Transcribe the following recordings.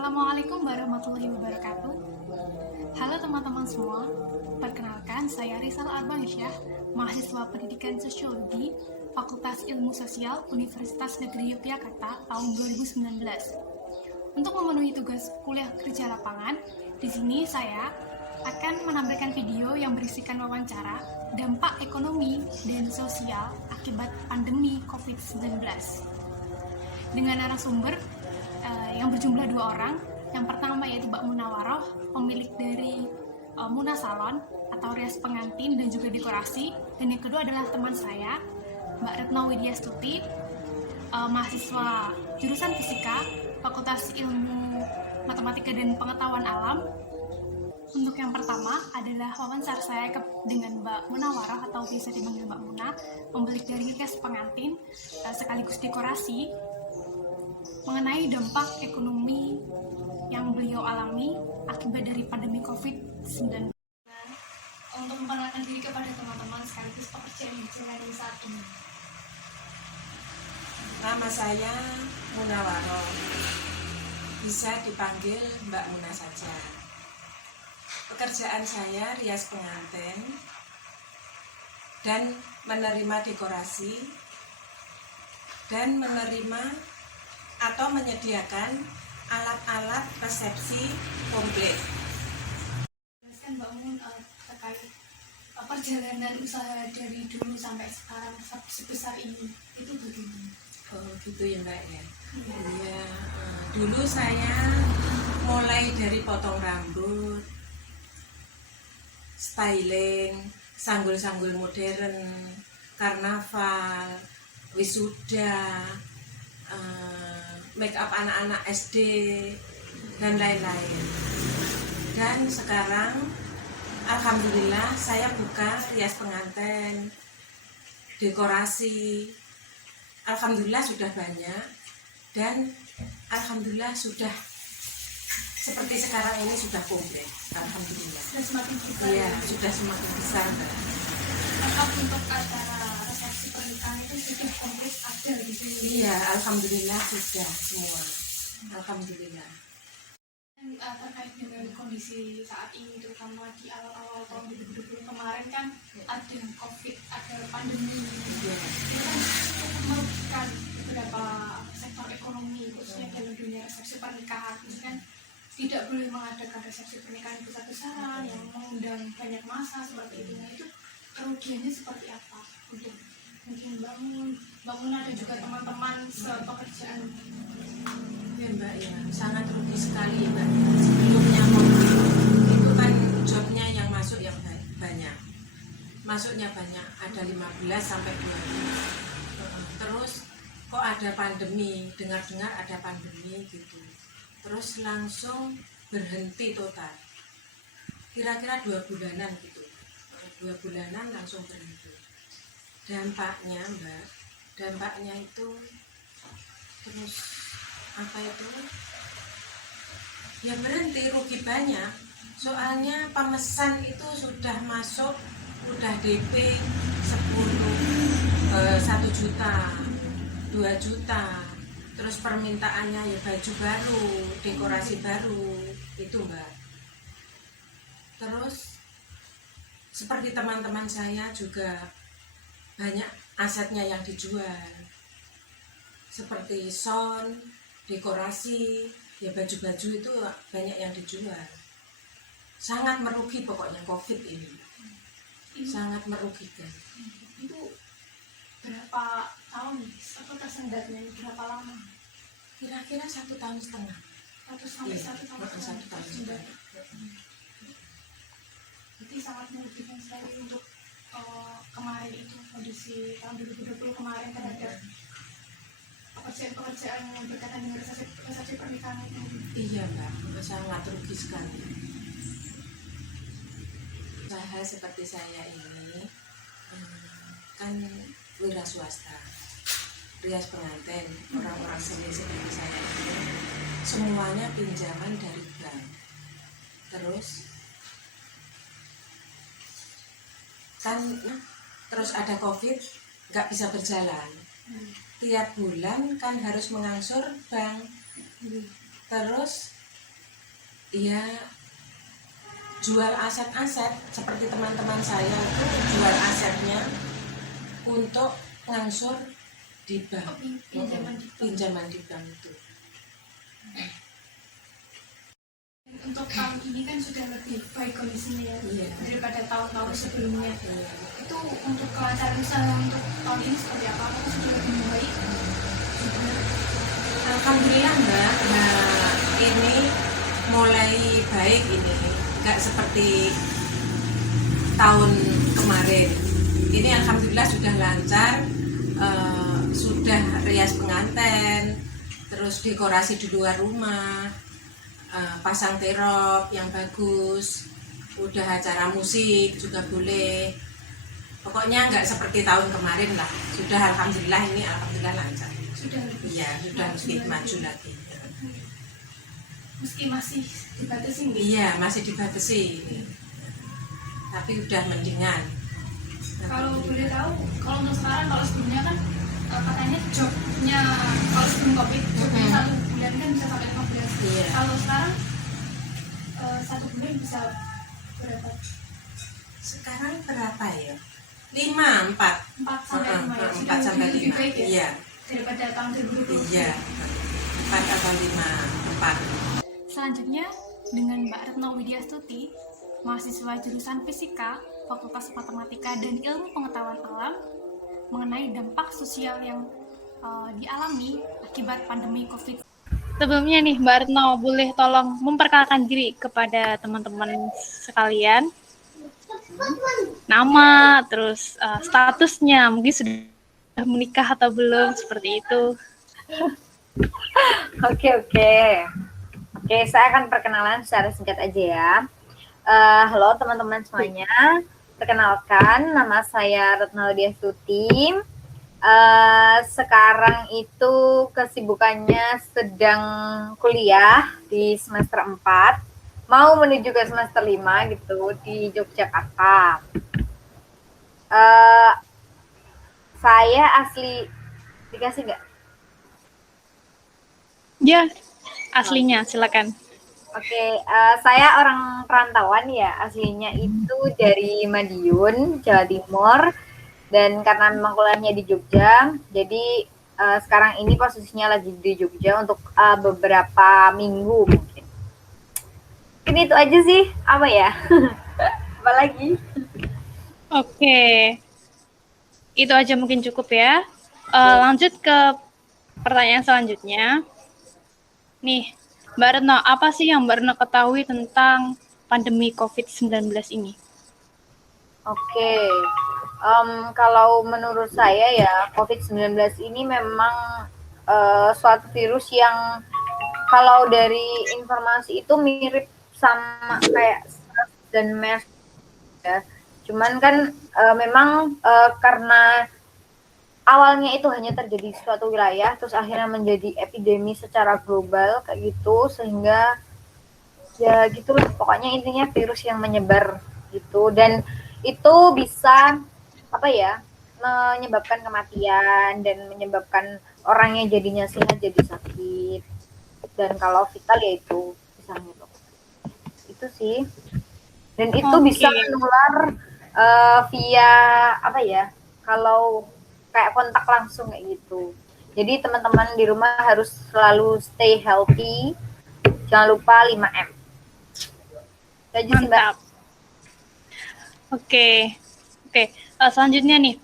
Assalamualaikum warahmatullahi wabarakatuh. Halo teman-teman semua, perkenalkan saya Rizal Arbansyah, mahasiswa Pendidikan Sosiologi, Fakultas Ilmu Sosial Universitas Negeri Yogyakarta tahun 2019. Untuk memenuhi tugas kuliah kerja lapangan, di sini saya akan menampilkan video yang berisikan wawancara dampak ekonomi dan sosial akibat pandemi COVID-19 dengan narasumber yang berjumlah 2 orang. Yang pertama yaitu Mbak Munawaroh, pemilik dari Muna Salon atau rias pengantin dan juga dekorasi. Dan yang kedua adalah teman saya, Mbak Retno Widyastuti, mahasiswa jurusan Fisika, Fakultas Ilmu Matematika dan Pengetahuan Alam. Untuk yang pertama adalah wawancara saya dengan Mbak Munawaroh atau bisa dipanggil Mbak Muna, pemilik dari rias pengantin sekaligus dekorasi, mengenai dampak ekonomi yang beliau alami akibat dari pandemi COVID-19. Untuk memperkenalkan diri kepada teman-teman sekaligus pekerjaan yang dijalani saat ini. Nama saya Munawaroh, bisa dipanggil Mbak Muna saja. Pekerjaan saya rias pengantin dan menerima dekorasi dan menerima atau menyediakan alat-alat resepsi komplit. Jelaskan Mbak Mun terkait perjalanan usaha dari dulu sampai sekarang sebesar ini itu bagaimana? Oh gitu ya Mbak ya. Iya, dulu saya mulai dari potong rambut, styling, sanggul-sanggul modern, karnaval, wisuda, make up anak-anak SD dan lain-lain. Dan sekarang alhamdulillah saya buka rias pengantin, dekorasi. Alhamdulillah sudah banyak dan alhamdulillah sudah seperti sekarang ini sudah komplit. Alhamdulillah. Sudah semakin besar. Iya, sudah semakin besar, Mbak. Untuk acara resepsi pernikahan itu sudah komplit ada di sini. Iya, alhamdulillah sudah semua. Alhamdulillah. Terkait dengan kondisi saat ini, terutama di awal-awal tahun 2020 kemarin kan ada COVID, ada pandemi. Iya. Itu kan merugikan beberapa sektor ekonomi, khususnya dalam dunia resepsi pernikahan. Kan tidak boleh mengadakan resepsi pernikahan besar-besaran yang mengundang banyak massa seperti itu. Nah, itu kerugiannya seperti apa untuk mungkin Mbak Muna dan juga teman-teman sepekerjaan? Ya Mbak ya, sangat rugi sekali Mbak. Sebelumnya COVID itu kan jobnya yang masuk yang banyak. Masuknya banyak, ada 15 sampai 20. Terus kok ada pandemi, dengar-dengar ada pandemi gitu. Terus langsung berhenti total. Kira-kira 2 bulanan gitu. 2 bulanan langsung berhenti. Dampaknya Mbak, dampaknya itu terus apa itu? Ya berhenti, rugi banyak. Soalnya pemesan itu sudah masuk, udah DP 1 juta, 2 juta. Terus permintaannya ya baju baru, dekorasi baru, itu Mbak. Terus seperti teman-teman saya juga banyak asetnya yang dijual, seperti sound, dekorasi, ya baju-baju itu banyak yang dijual. Sangat merugi pokoknya COVID ini, sangat merugikan. Itu berapa tahun atau tersendatnya berapa lama? Kira-kira 1,5 tahun. 1 sampai 1 tahun. 1 tahun setengah. Jadi sangat merugikan sekali untuk kemarin itu, kondisi tahun 2020 kemarin terhadap pekerjaan-pekerjaan yang berkaitan dengan resepsi pernikahan itu. Iya Mbak, sangat rugi sekali. Usaha seperti saya ini kan wira swasta, rias pengantin, orang-orang seni seperti saya ini semuanya pinjaman dari bank. Terus ada COVID, nggak bisa berjalan. Tiap bulan kan harus mengangsur bank. Terus ya jual aset-aset seperti teman-teman saya itu jual asetnya untuk ngangsur di bank, pinjaman di bank itu. Untuk tahun ini kan sudah lebih baik kondisinya ya, Iya. daripada tahun-tahun sebelumnya. Iya. Itu untuk kelancaran usaha untuk tahun ini seperti apa? Apakah sudah lebih baik? Alhamdulillah Mbak, nah ini mulai baik ini, nggak seperti tahun kemarin. Ini alhamdulillah sudah lancar, sudah rias pengantin, terus dekorasi di luar rumah, pasang terop yang bagus, udah acara musik juga boleh. Pokoknya nggak seperti tahun kemarin lah. Sudah alhamdulillah ini alhamdulillah lancar. Sudah lebih Iya, sudah sedikit maju lagi. meski masih dibatasi nggak? Iya, masih dibatasi. Tapi udah mendingan. Kalau boleh tahu, kalau untuk sekarang, kalau sebelumnya kan katanya jobnya kalau sebelum covid jobnya satu bulan kan bisa sampai 15. Iya. Kalau sekarang satu bulan bisa berapa? Sekarang berapa ya? 5, 4. 4 sampai 5 ya. 4 sampai Lebih 5. baik ya Iya. daripada tahun 2020. Iya. 4 atau 5, 4. Selanjutnya dengan Mbak Retno Widyastuti, mahasiswa jurusan Fisika, Fakultas Matematika dan Ilmu Pengetahuan Alam, mengenai dampak sosial yang dialami akibat pandemi COVID. Sebelumnya nih Mbak Retno, boleh tolong memperkenalkan diri kepada teman-teman sekalian. Nama, terus statusnya, mungkin sudah menikah atau belum, seperti itu. Oke, saya akan perkenalan secara singkat aja ya. Halo teman-teman semuanya, perkenalkan nama saya Retno Widyastuti. Sekarang itu kesibukannya sedang kuliah di semester 4, mau menuju ke semester 5 gitu di Yogyakarta. Saya asli, dikasih nggak? Ya, aslinya, silakan. Oke, saya orang perantauan ya, aslinya itu dari Madiun, Jawa Timur. Dan karena memang kuliahnya di Jogja, jadi sekarang ini posisinya lagi di Jogja untuk beberapa minggu mungkin. Mungkin itu aja sih, apa ya? Apalagi? Oke, itu aja mungkin cukup ya. Lanjut ke pertanyaan selanjutnya. Nih, Mbak Retno, apa sih yang Mbak Retno ketahui tentang pandemi COVID-19 ini? Oke, kalau menurut saya ya COVID-19 ini memang suatu virus yang kalau dari informasi itu mirip sama kayak SARS dan MERS ya. Cuman kan memang karena awalnya itu hanya terjadi di suatu wilayah, terus akhirnya menjadi epidemi secara global kayak gitu, sehingga ya gitulah pokoknya intinya virus yang menyebar gitu, dan itu bisa apa ya, menyebabkan kematian dan menyebabkan orangnya jadinya sehat jadi sakit, dan kalau vital ya itu bisa ngilu. Itu sih, dan itu bisa menular via apa ya, kalau kayak kontak langsung kayak gitu. Jadi teman-teman di rumah harus selalu stay healthy, jangan lupa 5M. Itu sih, Mbak. Oke. Selanjutnya nih,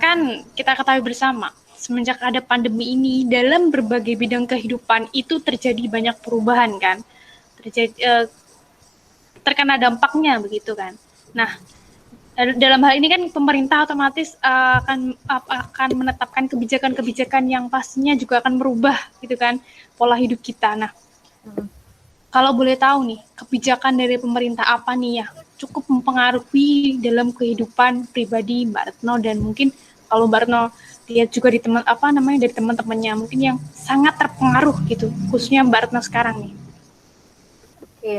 kan kita ketahui bersama, semenjak ada pandemi ini, dalam berbagai bidang kehidupan itu terjadi banyak perubahan kan, terkena dampaknya begitu kan. Nah, dalam hal ini kan pemerintah otomatis akan menetapkan kebijakan-kebijakan yang pastinya juga akan merubah gitu kan pola hidup kita. Nah, kalau boleh tahu nih, kebijakan dari pemerintah apa nih ya cukup mempengaruhi dalam kehidupan pribadi Mbak Retno, dan mungkin kalau Mbak Retno lihat juga di dari teman-temannya mungkin yang sangat terpengaruh gitu, khususnya Mbak Retno sekarang nih. Oke.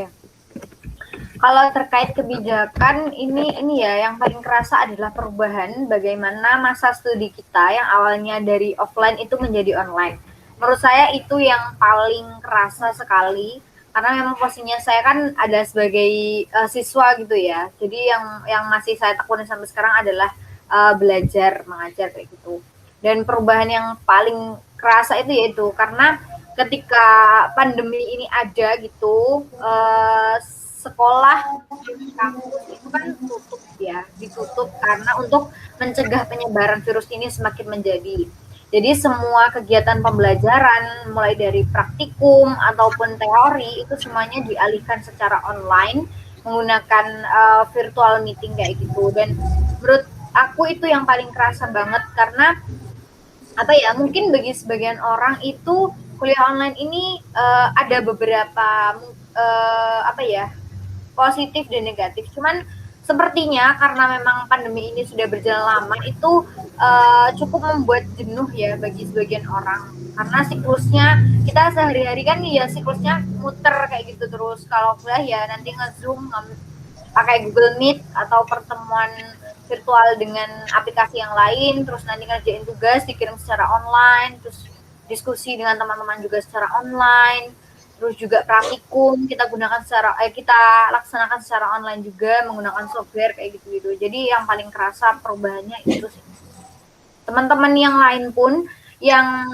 Kalau terkait kebijakan ini ya yang paling kerasa adalah perubahan bagaimana masa studi kita yang awalnya dari offline itu menjadi online. Menurut saya itu yang paling kerasa sekali, karena memang posisinya saya kan ada sebagai siswa gitu ya. Jadi yang masih saya tekuni sampai sekarang adalah belajar mengajar kayak gitu. Dan perubahan yang paling kerasa itu yaitu karena ketika pandemi ini ada gitu, sekolah kampus itu kan tutup ya, ditutup karena untuk mencegah penyebaran virus ini semakin menjadi. Jadi semua kegiatan pembelajaran mulai dari praktikum ataupun teori itu semuanya dialihkan secara online menggunakan virtual meeting kayak gitu. Dan menurut aku itu yang paling kerasa banget karena apa ya, mungkin bagi sebagian orang itu kuliah online ini ada beberapa apa ya, positif dan negatif. Cuman sepertinya karena memang pandemi ini sudah berjalan lama itu cukup membuat jenuh ya bagi sebagian orang. Karena siklusnya kita sehari-hari kan ya siklusnya muter kayak gitu terus. Kalau kuliah ya nanti nge-zoom pakai Google Meet atau pertemuan virtual dengan aplikasi yang lain, terus nanti ngerjain tugas dikirim secara online, terus diskusi dengan teman-teman juga secara online, terus juga praktikum kita laksanakan secara online juga menggunakan software kayak gitu-gitu. Jadi yang paling kerasa perubahannya itu sih. Teman-teman yang lain pun yang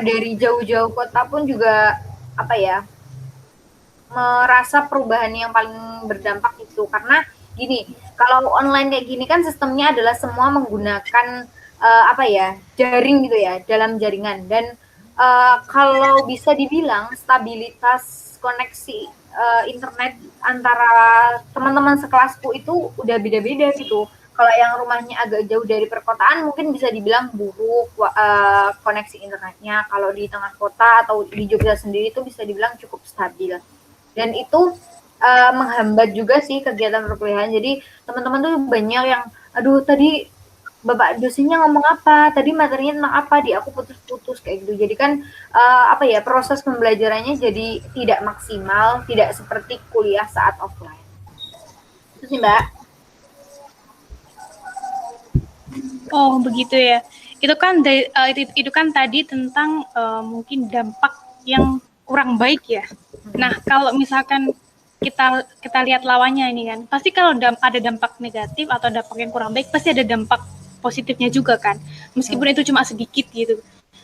dari jauh-jauh kota pun juga apa ya, merasa perubahan yang paling berdampak itu karena gini, kalau online kayak gini kan sistemnya adalah semua menggunakan apa ya, jaring gitu ya, dalam jaringan. Dan kalau bisa dibilang stabilitas koneksi internet antara teman-teman sekelasku itu udah beda-beda gitu. Kalau yang rumahnya agak jauh dari perkotaan mungkin bisa dibilang buruk koneksi internetnya. Kalau di tengah kota atau di Jogja sendiri itu bisa dibilang cukup stabil. Dan itu menghambat juga sih kegiatan perkuliahan. Jadi teman-teman tuh banyak yang, aduh tadi bapak dosennya ngomong apa, tadi materinya tentang apa, di aku putus-putus kayak gitu. Jadi kan apa ya, proses pembelajarannya jadi tidak maksimal, tidak seperti kuliah saat offline. Itu sih Mbak. Oh, begitu ya. Itu kan tadi tentang mungkin dampak yang kurang baik ya. Nah, kalau misalkan kita lihat lawannya ini kan, pasti kalau ada dampak negatif atau dampak yang kurang baik, pasti ada dampak positifnya juga kan, meskipun itu cuma sedikit gitu.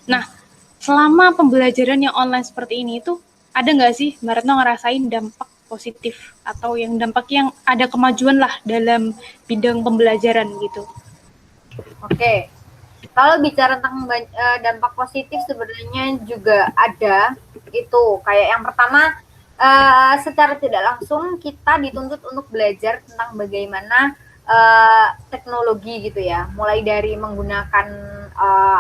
Nah, selama pembelajaran yang online seperti ini itu ada nggak sih Mbak Retno ngerasain dampak positif atau yang dampak yang ada kemajuan lah dalam bidang pembelajaran gitu? Oke, kalau bicara tentang dampak positif sebenarnya juga ada. Itu kayak yang pertama, secara tidak langsung kita dituntut untuk belajar tentang bagaimana teknologi gitu ya, mulai dari menggunakan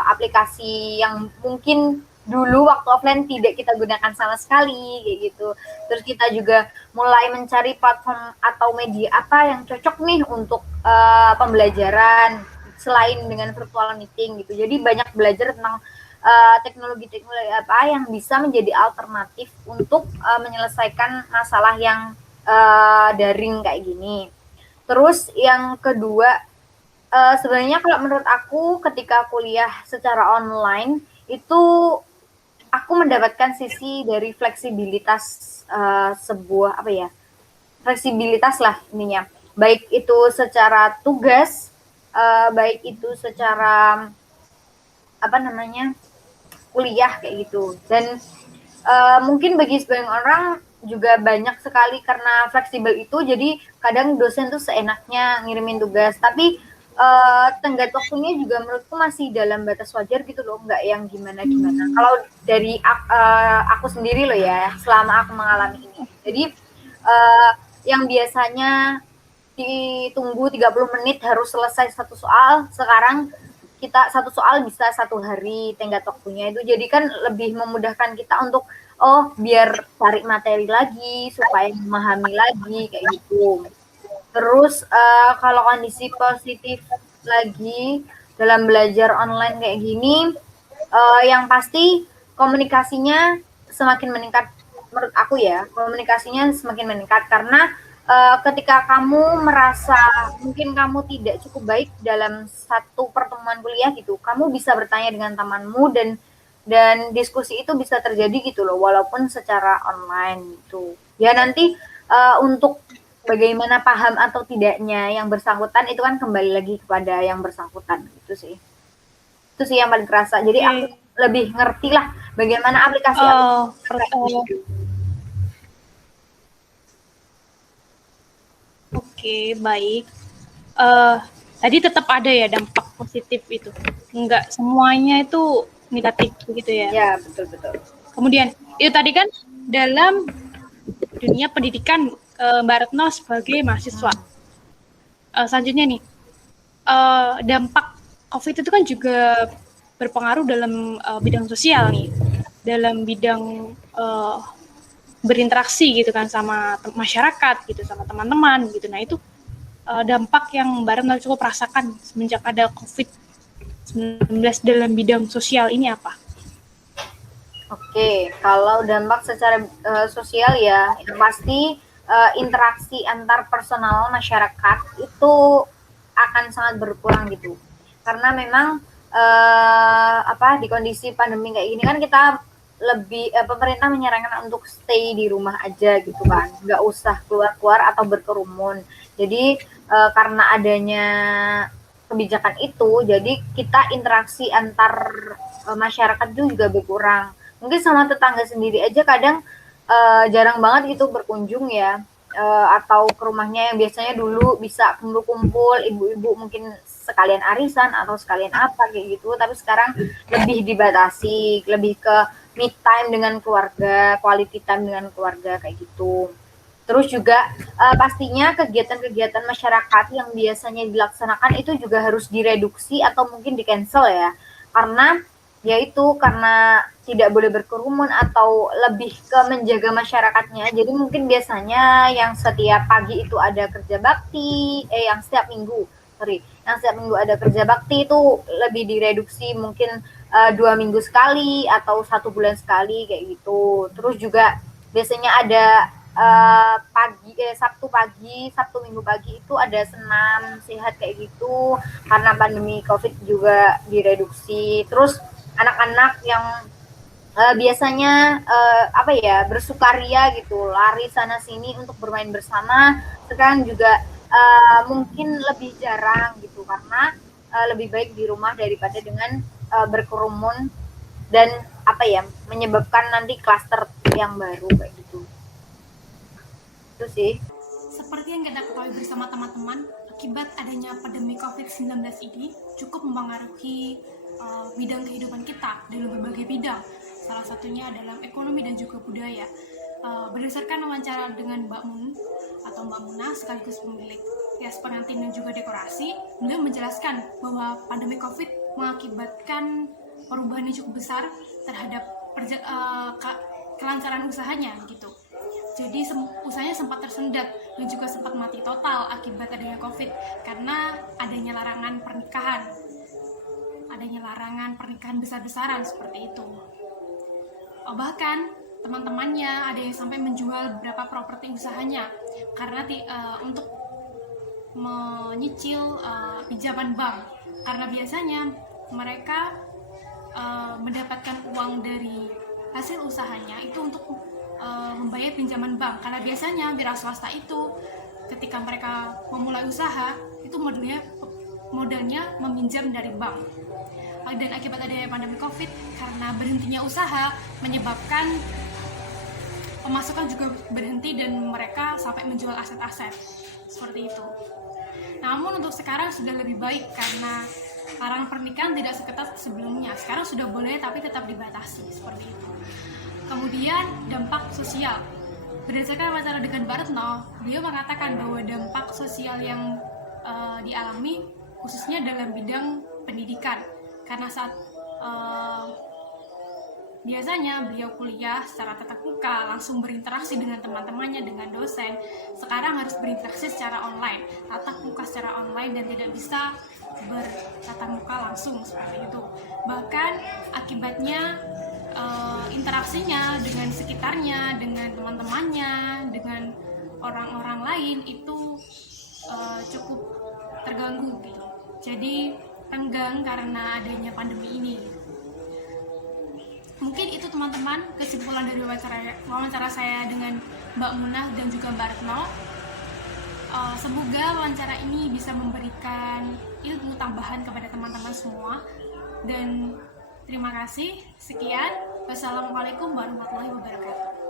aplikasi yang mungkin dulu waktu offline tidak kita gunakan sama sekali kayak gitu. Terus kita juga mulai mencari platform atau media apa yang cocok nih untuk pembelajaran selain dengan virtual meeting gitu. Jadi banyak belajar tentang teknologi-teknologi apa yang bisa menjadi alternatif untuk menyelesaikan masalah yang daring kayak gini. Terus yang kedua, sebenarnya kalau menurut aku ketika kuliah secara online itu aku mendapatkan sisi dari fleksibilitas sebuah apa ya, fleksibilitas lah ininya, baik itu secara tugas, baik itu secara apa namanya, kuliah kayak gitu. Dan mungkin bagi sebagian orang juga banyak sekali karena fleksibel itu, jadi kadang dosen tuh seenaknya ngirimin tugas, tapi tenggat waktunya juga menurutku masih dalam batas wajar gitu loh, nggak yang gimana-gimana. Kalau dari aku sendiri loh ya, selama aku mengalami ini. Jadi yang biasanya ditunggu 30 menit harus selesai satu soal, sekarang kita satu soal bisa 1 hari tenggat waktunya itu. Jadi kan lebih memudahkan kita untuk biar cari materi lagi supaya memahami lagi kayak gitu. Terus kalau kondisi positif lagi dalam belajar online kayak gini, yang pasti komunikasinya semakin meningkat. Menurut aku ya, komunikasinya semakin meningkat karena ketika kamu merasa mungkin kamu tidak cukup baik dalam satu pertemuan kuliah gitu, kamu bisa bertanya dengan temanmu dan dan diskusi itu bisa terjadi gitu loh, walaupun secara online gitu. Ya nanti untuk bagaimana paham atau tidaknya yang bersangkutan itu kan kembali lagi kepada yang bersangkutan gitu sih. Itu sih yang paling kerasa. Jadi aku Oke. lebih ngerti lah bagaimana aplikasi Oke, baik. Tadi tetap ada ya dampak positif itu. Enggak semuanya itu negatif begitu ya. Ya, betul-betul. Kemudian, itu tadi kan dalam dunia pendidikan Mbak Retno sebagai mahasiswa. Selanjutnya nih, dampak COVID itu kan juga berpengaruh dalam bidang sosial nih, dalam bidang berinteraksi gitu kan sama masyarakat gitu, sama teman-teman gitu. Nah itu dampak yang Mbak Retno cukup rasakan semenjak ada COVID-19 dalam bidang sosial ini apa? Oke, kalau dampak secara sosial ya, yang pasti interaksi antar personal masyarakat itu akan sangat berkurang gitu. Karena memang di kondisi pandemi kayak gini kan kita lebih pemerintah menyarankan untuk stay di rumah aja gitu kan, nggak usah keluar-keluar atau berkerumun. Jadi karena adanya kebijakan itu, jadi kita interaksi antar masyarakat juga berkurang. Mungkin sama tetangga sendiri aja kadang jarang banget gitu berkunjung ya, atau ke rumahnya yang biasanya dulu bisa kumpul-kumpul, ibu-ibu mungkin sekalian arisan atau sekalian apa kayak gitu, tapi sekarang lebih dibatasi, lebih ke me time dengan keluarga, quality time dengan keluarga kayak gitu. Terus juga pastinya kegiatan-kegiatan masyarakat yang biasanya dilaksanakan itu juga harus direduksi atau mungkin di-cancel ya. Karena karena tidak boleh berkerumun atau lebih ke menjaga masyarakatnya. Jadi mungkin biasanya yang setiap pagi itu ada kerja bakti, yang setiap minggu ada kerja bakti itu lebih direduksi mungkin 2 minggu sekali atau 1 bulan sekali kayak gitu. Terus juga biasanya ada Sabtu Minggu pagi itu ada senam sehat kayak gitu, karena pandemi COVID juga direduksi. Terus anak-anak yang biasanya bersukaria gitu, lari sana sini untuk bermain bersama, sekarang juga mungkin lebih jarang gitu, karena lebih baik di rumah daripada dengan berkerumun dan menyebabkan nanti klaster yang baru kayak gitu. Itu sih. Seperti yang kita ketahui bersama teman-teman, akibat adanya pandemi COVID-19 ini cukup mempengaruhi bidang kehidupan kita dalam berbagai bidang. Salah satunya dalam ekonomi dan juga budaya. Berdasarkan wawancara dengan Mbak Muna sekaligus pemilik Yas Pengantin dan juga dekorasi, beliau menjelaskan bahwa pandemi COVID mengakibatkan perubahan yang cukup besar terhadap kelancaran usahanya gitu. Jadi usahanya sempat tersendat dan juga sempat mati total akibat adanya COVID karena adanya larangan pernikahan besar-besaran seperti itu. Bahkan teman-temannya ada yang sampai menjual beberapa properti usahanya karena untuk menyicil pinjaman bank, karena biasanya mereka mendapatkan uang dari hasil usahanya itu untuk membayar pinjaman bank, karena biasanya wira swasta itu ketika mereka memulai usaha itu modalnya meminjam dari bank. Dan akibat adanya pandemi COVID, karena berhentinya usaha menyebabkan pemasukan juga berhenti dan mereka sampai menjual aset-aset seperti itu. Namun untuk sekarang sudah lebih baik karena larangan pernikahan tidak seketat sebelumnya. Sekarang sudah boleh tapi tetap dibatasi seperti itu. Kemudian dampak sosial. Berdasarkan wawancara dengan Mbak Retno, beliau mengatakan bahwa dampak sosial yang dialami khususnya dalam bidang pendidikan. Karena saat biasanya beliau kuliah secara tatap muka, langsung berinteraksi dengan teman-temannya, dengan dosen. Sekarang harus berinteraksi secara online, tatap muka secara online dan tidak bisa bertatap muka langsung seperti itu. Bahkan akibatnya interaksinya dengan sekitarnya, dengan teman-temannya, dengan orang-orang lain itu cukup terganggu gitu. Jadi tenggang karena adanya pandemi ini. Mungkin itu teman-teman kesimpulan dari wawancara saya dengan Mbak Munah dan juga Mbak Retno. Semoga wawancara ini bisa memberikan ilmu tambahan kepada teman-teman semua. Dan terima kasih. Sekian. Wassalamualaikum warahmatullahi wabarakatuh.